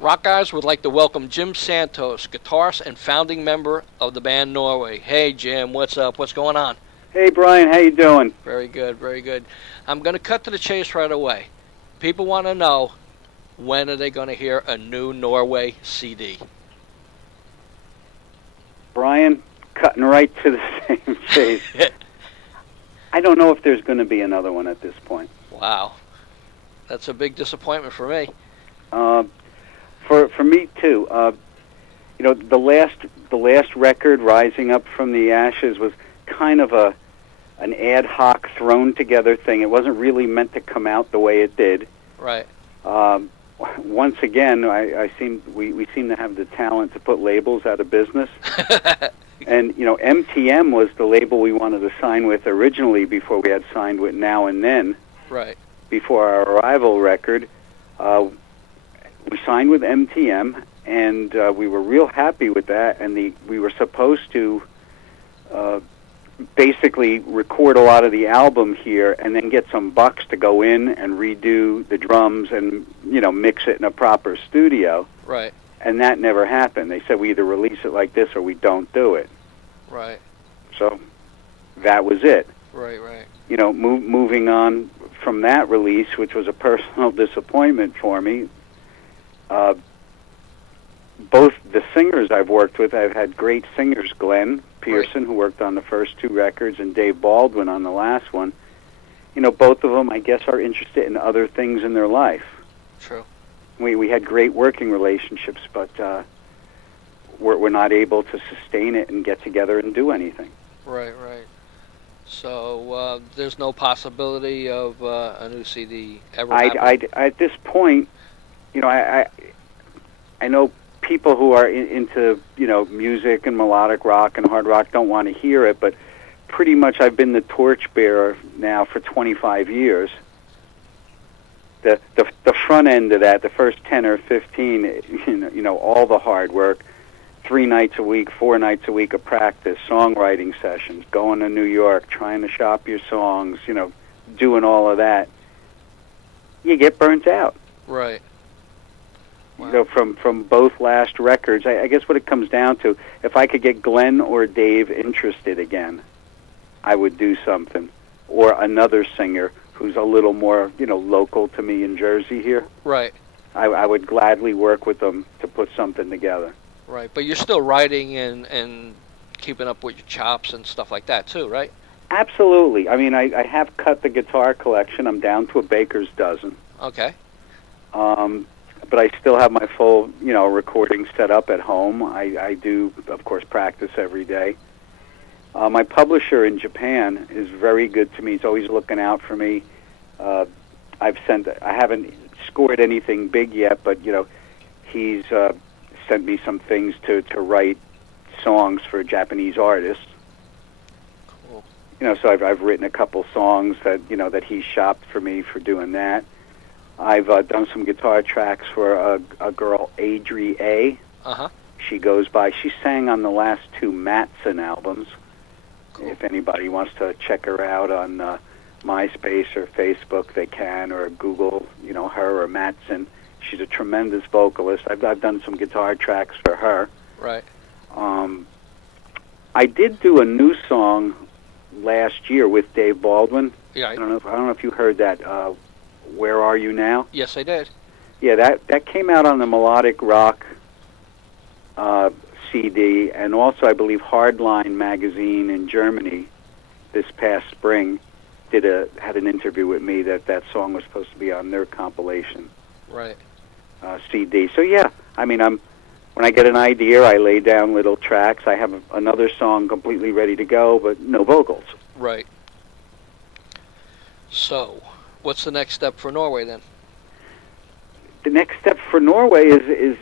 Rockeyez would like to welcome Jim Santos, guitarist and founding member of the band Norway. Hey, Jim, what's up? What's going on? Hey, Brian, how you doing? Very good, very good. I'm going to cut to the chase right away. People want to know, when are they going to hear a new Norway CD? Brian, cutting right to the same chase. I don't know if there's going to be another one at this point. Wow. That's a big disappointment for me. For me too. You know, the last record, Rising Up from the Ashes, was kind of an ad hoc thrown together thing. It wasn't really meant to come out the way it did. Right. Once again, we seem to have the talent to put labels out of business. And you know, MTM was the label we wanted to sign with originally before we had signed with Now and Then. Right. Before our Arrival record, we signed with MTM, and we were real happy with that. And we were supposed to basically record a lot of the album here, and then get some bucks to go in and redo the drums and mix it in a proper studio. Right. And that never happened. They said we either release it like this or we don't do it. Right. So that was it. Right, right. You know, moving on from that release, which was a personal disappointment for me, both the singers I've worked with, I've had great singers, Glenn Pearson, who worked on the first two records, and Dave Baldwin on the last one. You know, both of them, I guess, are interested in other things in their life. True. We had great working relationships, but we're not able to sustain it and get together and do anything. Right, right. So there's no possibility of a new CD ever happening? At this point, you know, I know people who are into music and melodic rock and hard rock don't want to hear it, but pretty much I've been the torchbearer now for 25 years. The front end of that, the first 10 or 15, all the hard work, 3 nights a week, 4 nights a week of practice, songwriting sessions, going to New York, trying to shop your songs, doing all of that, you get burnt out. Right. Wow. You know, from both last records, I guess what it comes down to, if I could get Glenn or Dave interested again, I would do something. Or another singer who's a little more, local to me in Jersey here. Right. I would gladly work with them to put something together. Right, but you're still writing and keeping up with your chops and stuff like that too, right? Absolutely. I mean, I have cut the guitar collection. I'm down to a baker's dozen. Okay. But I still have my full, recording set up at home. I do, of course, practice every day. My publisher in Japan is very good to me. He's always looking out for me. I haven't scored anything big yet, but he's sent me some things to write songs for Japanese artists. Cool. So I've written a couple songs that that he shopped for me for doing that. I've done some guitar tracks for a girl, Adri A. Uh-huh. She goes by. She sang on the last 2 Matson albums. Cool. If anybody wants to check her out on MySpace or Facebook, they can, or Google, her or Matson. She's a tremendous vocalist. I've done some guitar tracks for her. Right. I did do a new song last year with Dave Baldwin. Yeah. I don't know if you heard that. Where Are You Now? Yes, I did. Yeah, that came out on the Melodic Rock CD, and also I believe Hardline magazine in Germany this past spring had an interview with me that song was supposed to be on their compilation. Right. CD. So yeah, I mean, when I get an idea, I lay down little tracks. I have another song completely ready to go, but no vocals. Right. So, what's the next step for Norway then? The next step for Norway is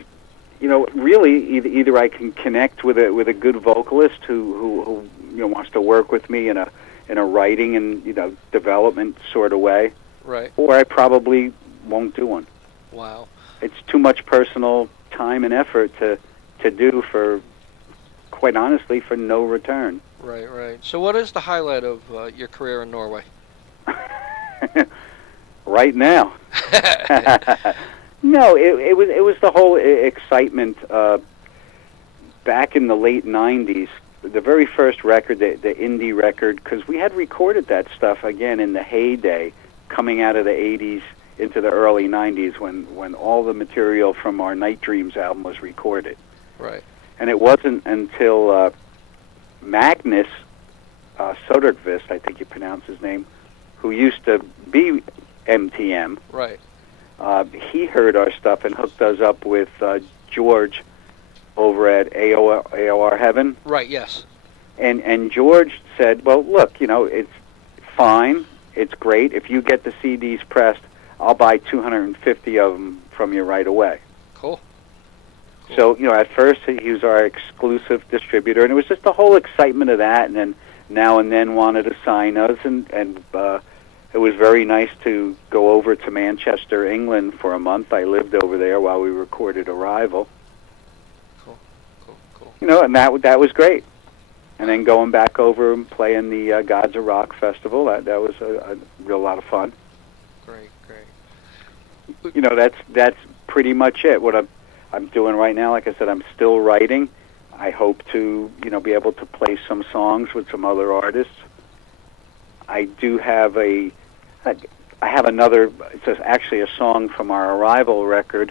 really either I can connect with a good vocalist who wants to work with me in a writing and development sort of way. Right. Or I probably won't do one. Wow. It's too much personal time and effort to do for, quite honestly, for no return. Right, right. So what is the highlight of your career in Norway? Right now. No, it was the whole excitement back in the late '90s. The very first record, the indie record, because we had recorded that stuff again in the heyday, coming out of the '80s into the early '90s, when all the material from our Night Dreams album was recorded. Right. And it wasn't until Magnus Soderqvist, I think you pronounce his name, who used to be MTM. Right. He heard our stuff and hooked us up with George over at AOR Heaven. Right, yes. And George said, well, look, it's fine. It's great. If you get the CDs pressed, I'll buy 250 of them from you right away. Cool. So, at first he was our exclusive distributor, and it was just the whole excitement of that, and then now and then wanted to sign us, and it was very nice to go over to Manchester, England for a month. I lived over there while we recorded Arrival. Cool. And that was great. And then going back over and playing the Gods of Rock Festival, that was a real lot of fun. Great. That's pretty much it. What I'm doing right now, like I said, I'm still writing. I hope to, be able to play some songs with some other artists. I do have I have another, it's actually a song from our Arrival record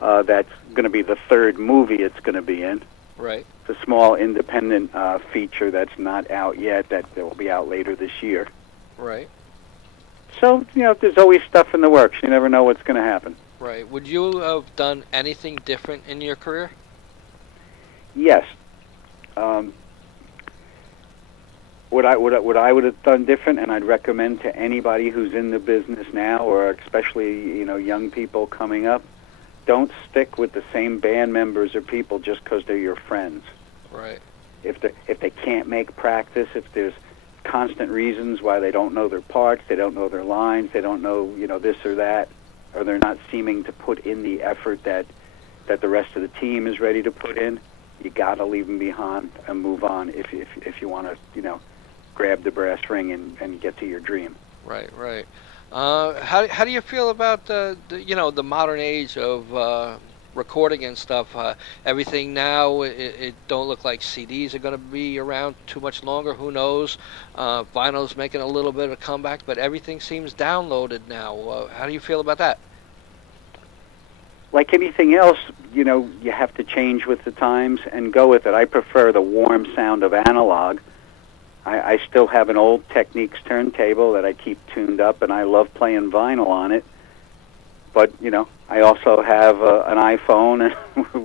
that's going to be the third movie it's going to be in. Right. It's a small independent feature that's not out yet, that will be out later this year. Right. So, there's always stuff in the works. You never know what's going to happen. Right. Would you have done anything different in your career? Yes. What I would have done different, and I'd recommend to anybody who's in the business now, or especially young people coming up, don't stick with the same band members or people just because they're your friends. Right. If they can't make practice, if there's constant reasons why they don't know their parts, they don't know their lines, they don't know this or that, or they're not seeming to put in the effort that the rest of the team is ready to put in, you got to leave them behind and move on if you want to grab the brass ring and get to your dream. Right. How do you feel about the modern age of recording and stuff? Everything now, it don't look like CDs are going to be around too much longer. Who knows? Vinyl's making a little bit of a comeback, but everything seems downloaded now. How do you feel about that? Like anything else, you have to change with the times and go with it. I prefer the warm sound of analog. I still have an old Technics turntable that I keep tuned up, and I love playing vinyl on it. But, I also have an iPhone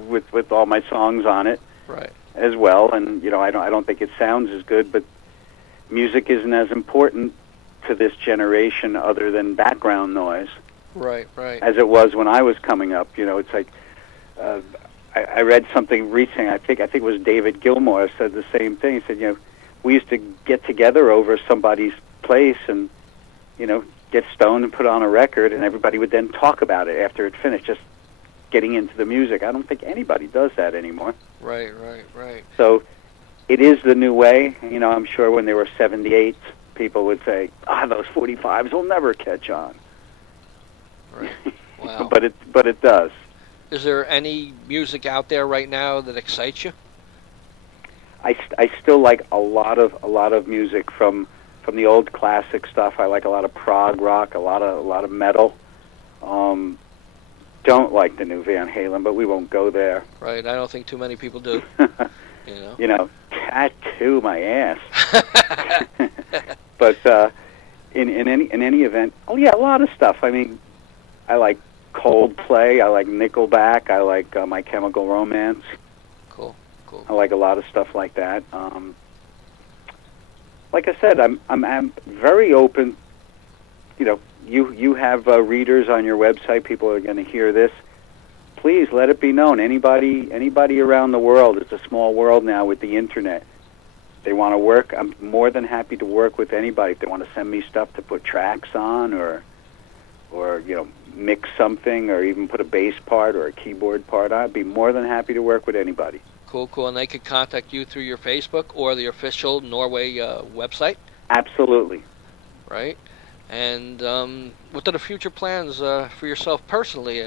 with all my songs on it. Right. As well, and, I don't think it sounds as good, but music isn't as important to this generation other than background noise. Right. As it was when I was coming up. It's like I read something recently. I think it was David Gilmour said the same thing. He said, we used to get together over somebody's place and, get stoned and put on a record, and everybody would then talk about it after it finished, just getting into the music. I don't think anybody does that anymore. Right. So it is the new way. I'm sure when there were 78s, people would say, those 45s will never catch on. Right. Wow. but it does. Is there any music out there right now that excites you? I still like a lot of music from the old classic stuff. I like a lot of prog rock, a lot of metal. Don't like the new Van Halen, but we won't go there. Right. I don't think too many people do. Tattoo my ass. But in any event, a lot of stuff. I mean, I like Coldplay. I like Nickelback. I like My Chemical Romance. Cool. I like a lot of stuff like that. Like I said, I'm very open. You have readers on your website. People are going to hear this. Please let it be known. Anybody around the world. It's a small world now with the internet. They want to work. I'm more than happy to work with anybody. If they want to send me stuff to put tracks on, or mix something, or even put a bass part or a keyboard part on, I'd be more than happy to work with anybody. Cool. And they could contact you through your Facebook or the official Norway website? Absolutely. Right. And what are the future plans for yourself personally?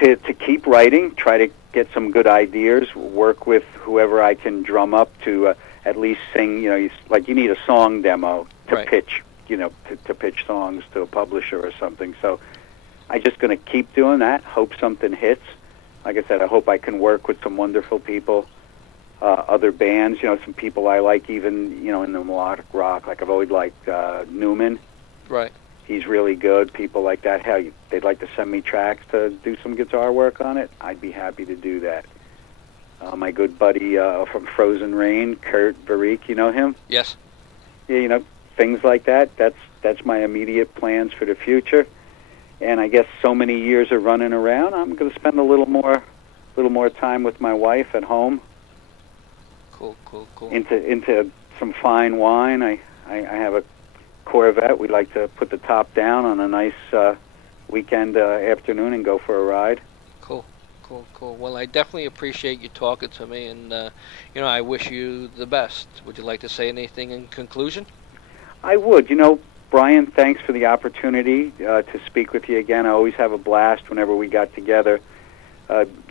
To keep writing, try to get some good ideas, work with whoever I can drum up to at least sing. You know, you need a song demo to Right. pitch. You know, to pitch songs to a publisher or something. So I'm just going to keep doing that. Hope something hits. Like I said, I hope I can work with some wonderful people, other bands. You know, some people I like, even in the melodic rock. Like I've always liked Newman. Right. He's really good. People like that, they'd like to send me tracks to do some guitar work on it. I'd be happy to do that. My good buddy from Frozen Rain, Kurt Varric, you know him? Yes. Yeah, things like that. That's my immediate plans for the future. And I guess so many years of running around, I'm going to spend a little more time with my wife at home. Cool. Into some fine wine. I have a Corvette. We like to put the top down on a nice weekend afternoon and go for a ride. Cool. Well, I definitely appreciate you talking to me, and I wish you the best. Would you like to say anything in conclusion? I would. Brian, thanks for the opportunity to speak with you again. I always have a blast whenever we got together.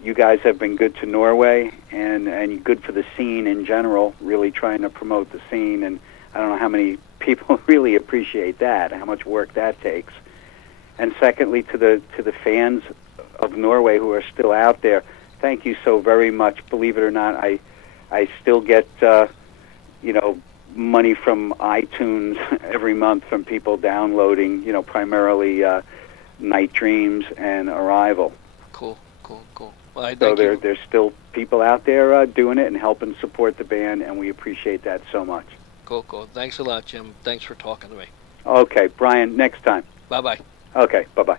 You guys have been good to Norway and good for the scene in general, really trying to promote the scene. And I don't know how many people really appreciate that, how much work that takes. And secondly, to the fans of Norway who are still out there, thank you so very much. Believe it or not, I still get money from iTunes every month from people downloading, primarily Night Dreams and Arrival. Cool. Well, I So thank you. there's still people out there doing it and helping support the band, and we appreciate that so much. Cool. Thanks a lot, Jim. Thanks for talking to me. Okay, Brian, next time. Bye-bye. Okay, bye-bye.